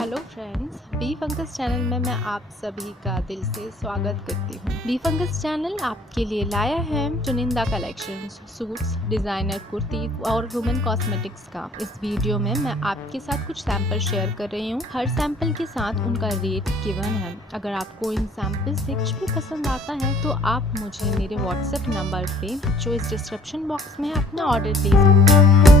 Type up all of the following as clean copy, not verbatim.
Hello friends, fungus channel में मैं आप सभी का दिल से स्वागत करती हूँ। फंकस चैनल आपके लिए लाया है चुनिंदा कलेक्शंस, सूट्स, डिज़ाइनर कुर्ती और वुमेन कॉस्मेटिक्स का। इस वीडियो में मैं आपके साथ कुछ सैंपल शेयर कर रही हूँ। हर सैंपल के साथ उनका रेट गिवन है। अगर आपको इन सैंपल से कुछ भी पसंद आता है तो आप मुझे मेरे व्हाट्सएप नंबर पे जो इस डिस्क्रिप्शन बॉक्स में है अपना ऑर्डर दे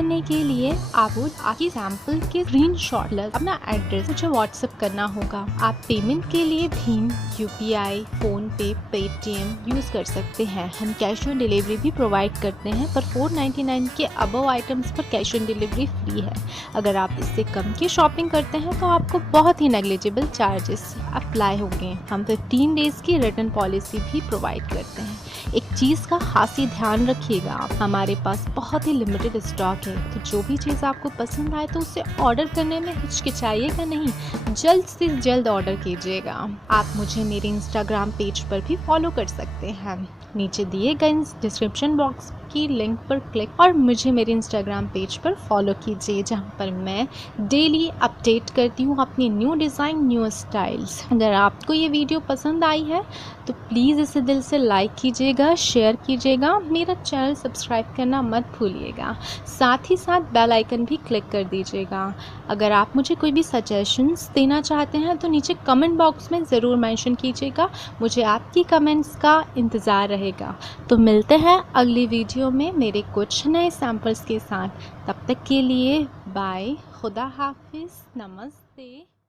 करने के लिए आपको आपकी सैंपल के स्क्रीनशॉट प्लस अपना एड्रेस मुझे व्हाट्सएप करना होगा। आप पेमेंट के लिए Bhim, UPI, PhonePe, Paytm use कर सकते हैं। हम कैश ऑन डिलीवरी भी प्रोवाइड करते हैं, पर 499 के अबव आइटम्स पर कैश ऑन डिलीवरी फ्री है। अगर आप इससे कम की शॉपिंग करते हैं तो आपको बहुत ही नेग्लिजिबल चार्जेस अप्लाई होंगे। हम 15 डेज़ की रिटर्न पॉलिसी भी प्रोवाइड करते हैं। एक चीज़ का खास ही ध्यान रखिएगा, हमारे पास बहुत ही लिमिटेड स्टॉक है, तो जो भी चीज़ आपको पसंद आए तो उसे ऑर्डर करने में हिचकिचाइएगा नहीं, जल्द से जल्द ऑर्डर कीजिएगा। आप मुझे मेरे इंस्टाग्राम पेज पर भी फॉलो कर सकते हैं। नीचे दिए गए डिस्क्रिप्शन बॉक्स की लिंक पर क्लिक और मुझे मेरे इंस्टाग्राम पेज पर फॉलो कीजिए, जहां पर मैं डेली अपडेट करती हूं अपनी न्यू डिज़ाइन, न्यू स्टाइल्स। अगर आपको ये वीडियो पसंद आई है तो प्लीज़ इसे दिल से लाइक कीजिएगा, शेयर कीजिएगा, मेरा चैनल सब्सक्राइब करना मत भूलिएगा। साथ ही साथ बेल आइकन भी क्लिक कर दीजिएगा। अगर आप मुझे कोई भी सजेशंस देना चाहते हैं तो नीचे कमेंट बॉक्स में ज़रूर मेंशन कीजिएगा, मुझे आपकी कमेंट्स का इंतज़ार रहेगा। तो मिलते हैं अगली वीडियो में मेरे कुछ नए सैम्पल्स के साथ। तब तक के लिए बाय, खुदा हाफिज़, नमस्ते।